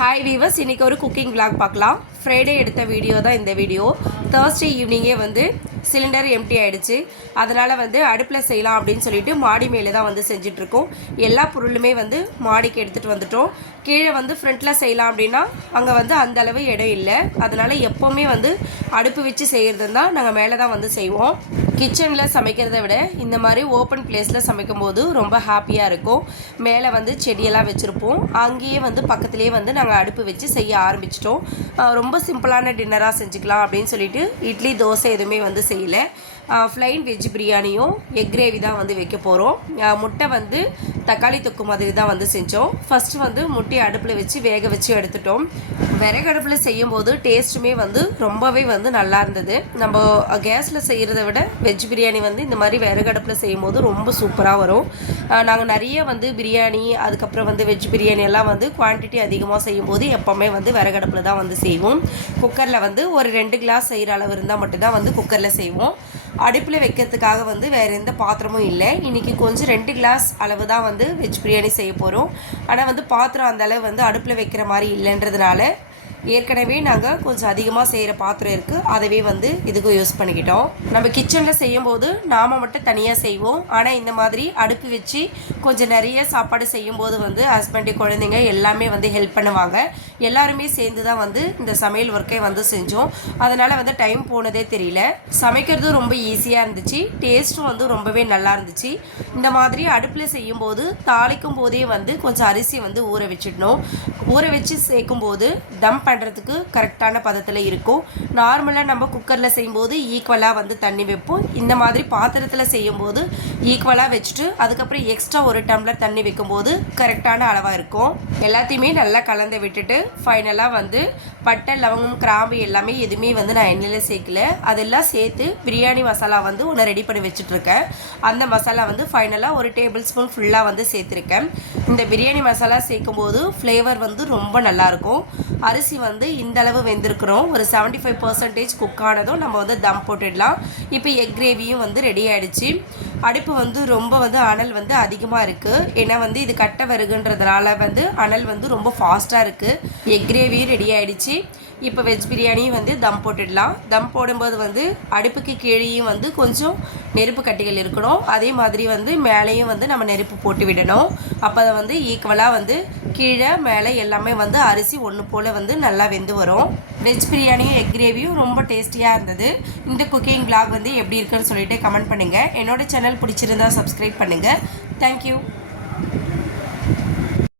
Hi viewers இன்றைக்கி ஒரு cooking vlog பார்க்கலாம். ஃப்ரைடே எடுத்த வீடியோ தான் இந்த வீடியோ தேர்ஸ்டே ஈவினிங்கே வந்து சிலிண்டர் எம்டி ஆகிடுச்சு அதனால் வந்து அடுப்பில் செய்யலாம் அப்படின்னு சொல்லிட்டு மாடி மேலே தான் வந்து செஞ்சிட்ருக்கோம். எல்லா பொருளுமே வந்து மாடிக்கு எடுத்துகிட்டு வந்துட்டோம். கீழே வந்து ஃப்ரண்ட்டில் செய்யலாம் அப்படின்னா அங்கே வந்து அந்த அளவு இடம் இல்லை. அதனால் எப்போவுமே வந்து அடுப்பு வச்சு செய்கிறது தான் நாங்கள் மேலே தான் வந்து செய்வோம். கிச்சனில் சமைக்கிறத விட இந்த மாதிரி ஓப்பன் பிளேஸில் சமைக்கும் போது ரொம்ப ஹாப்பியாக இருக்கும். மேலே வந்து செடியெல்லாம் வச்சுருப்போம். அங்கேயே வந்து பக்கத்துலேயே வந்து நாங்கள் அடுப்பு வச்சு செய்ய ஆரம்பிச்சிட்டோம். ரொம்ப சிம்பிளான டின்னராக செஞ்சுக்கலாம் அப்படின்னு சொல்லிட்டு இட்லி தோசை எதுவுமே வந்து செய்யலை. ஃப்ளைன் வெஜ் பிரியாணியும் எக் கிரேவி தான் வந்து வைக்க போகிறோம் முட்டை வந்து தக்காளி தொக்கு மாதிரி தான் வந்து செஞ்சோம். ஃபஸ்ட்டு வந்து முட்டையை அடுப்பில் வச்சு வேக வச்சு எடுத்துட்டோம். விறகு அடுப்பில் டேஸ்ட்டுமே வந்து ரொம்பவே வந்து நல்லா இருந்தது. நம்ம கேஸில் செய்கிறத விட வெஜ் பிரியாணி வந்து இந்த மாதிரி விறகடுப்பில் செய்யும் போது ரொம்ப சூப்பராக வரும். நாங்கள் நிறைய வந்து பிரியாணி அதுக்கப்புறம் வந்து வெஜ் பிரியாணி எல்லாம் வந்து குவான்டிட்டி அதிகமாக செய்யும் போது எப்போவுமே வந்து விறகடுப்பில் தான் வந்து செய்வோம். குக்கரில் வந்து ஒரு ரெண்டு கிளாஸ் செய்கிற அளவு இருந்தால் மட்டும்தான் வந்து குக்கரில் செய்வோம். அடுப்பில் வைக்கிறதுக்காக வந்து வேறு எந்த பாத்திரமும் இல்லை. இன்றைக்கி கொஞ்சம் ரெண்டு கிளாஸ் அளவு தான் வந்து வெஜ் பிரியாணி செய்ய போகிறோம் ஆனால் வந்து பாத்திரம் அந்த அளவு வந்து அடுப்பில் வைக்கிற மாதிரி இல்லைன்றதுனால ஏற்கனவே நாங்கள் கொஞ்சம் அதிகமாக செய்கிற பாத்திரம் இருக்குது அதவே வந்து இதுக்கு யூஸ் பண்ணிக்கிட்டோம். நம்ம கிச்சனில் செய்யும்போது நாம் மட்டும் தனியாக செய்வோம். ஆனால் இந்த மாதிரி அடுப்பு வச்சு கொஞ்சம் நிறைய சாப்பாடு செய்யும்போது வந்து ஹஸ்பண்டு குழந்தைங்க எல்லாமே வந்து ஹெல்ப் பண்ணுவாங்க. எல்லாருமே சேர்ந்து தான் வந்து இந்த சமையல் ஒர்க்கை வந்து செஞ்சோம். அதனால் வந்து டைம் போனதே தெரியல. சமைக்கிறது ரொம்ப ஈஸியாக இருந்துச்சு. டேஸ்ட்டும் வந்து ரொம்பவே நல்லா இருந்துச்சு. இந்த மாதிரி அடுப்பில் செய்யும்போது தாளிக்கும் போதே வந்து கொஞ்சம் அரிசி வந்து ஊற வச்சிடணும். ஊற வச்சு சேர்க்கும்போது தம் பண்ணுறதுக்கு கரெக்டான பதத்தில் இருக்கும். நார்மலாக நம்ம குக்கரில் செய்யும்போது ஈக்குவலாக வந்து தண்ணி வைப்போம். இந்த மாதிரி பாத்திரத்தில் செய்யும்போது ஈக்குவலாக வச்சுட்டு அதுக்கப்புறம் எக்ஸ்ட்ரா ஒரு டம்ளர் தண்ணி வைக்கும்போது கரெக்டான அளவாக இருக்கும். எல்லாத்தையுமே நல்லா கலந்து விட்டுட்டு ஃபைனலாக வந்து பட்டை லவங்கம் கிராம்பு எல்லாமே எதுவுமே வந்து நான் எண்ணெயில் சேர்க்கல. அதெல்லாம் சேர்த்து பிரியாணி மசாலா வந்து ஒன்று ரெடி பண்ணி வச்சுட்ருக்கேன் அந்த மசாலா வந்து ஃபைனலாக ஒரு டேபிள் ஸ்பூன் ஃபுல்லாக வந்து சேர்த்துருக்கேன். இந்த பிரியாணி மசாலா சேர்க்கும் போது ஃப்ளேவர் வந்து ரொம்ப நல்லாயிருக்கும். அரிசி வந்து இந்த அளவு வெந்திருக்கிறோம். ஒரு 75% ஃபைவ் பர்சன்டேஜ் குக் ஆனதும் நம்ம வந்து தம் போட்டுடலாம். இப்போ எக் கிரேவியும் வந்து ரெடி ஆகிடுச்சு அடுப்பு வந்து ரொம்ப வந்து அனல் வந்து அதிகமாக இருக்குது ஏன்னா வந்து இது கட்ட வருகுன்றதுனால வந்து அனல் வந்து ரொம்ப ஃபாஸ்ட்டாக இருக்குது எக் கிரேவியும் ரெடி ஆகிடுச்சு இப்போ வெஜ் பிரியாணியும் வந்து தம் போட்டுடலாம். தம் போடும்போது வந்து அடுப்புக்கு கீழேயும் வந்து கொஞ்சம் நெருப்பு கட்டிகள் இருக்கணும். அதே மாதிரி வந்து மேலேயும் வந்து நம்ம நெருப்பு போட்டு விடணும். அப்போ அதை வந்து ஈக்குவலாக வந்து கீழே மேலே எல்லாமே வந்து அரிசி ஒன்று போல் வந்து நல்லா வெந்து வரும். வெஜ் பிரியாணியும் எக் கிரேவியும் ரொம்ப டேஸ்டியாக இருந்தது. இந்த குக்கிங் பிளாக் வந்து எப்படி இருக்குன்னு சொல்லிட்டு கமெண்ட் பண்ணுங்கள் என்னோடய சேனல் பிடிச்சிருந்தா சப்ஸ்கிரைப் பண்ணுங்கள் தேங்க்யூ